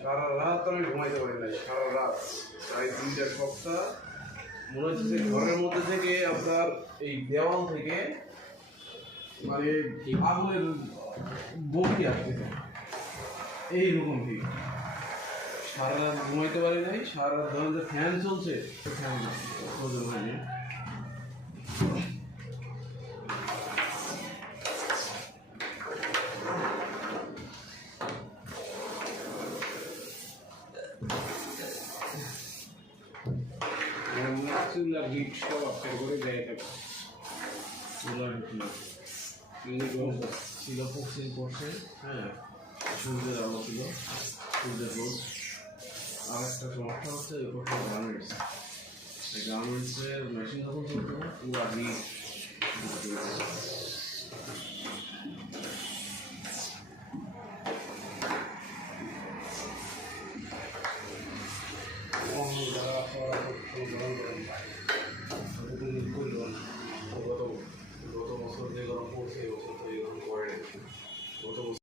সারা রাত আমি ঘুমাইতে পারি নাই, সারা রাত প্রায় 2টা সপ্তাহ মনে হচ্ছে যে ঘরের মধ্যে থেকে আপনার এই দেওয়াল থেকে মানে আগুনের বকি আসতেছে এইরকম ঠিক। সারা রাত ঘুমাইতে পারি নাই, সারা রাত ধরেন যে ফ্যান চলছে, ফ্যান ওজন হয়নি। চুলার হিট সব আপনার করে দেয় থাকে, চুলার হিট ছিল 25%। হ্যাঁ, সূর্যের আলো ছিল, সূর্যের রোদ। আর একটা সমস্যা হচ্ছে এই করতে গার্মেন্টস, এই গার্মেন্টসের মেশিন যখন চলতো পুরো হিট গরম গরম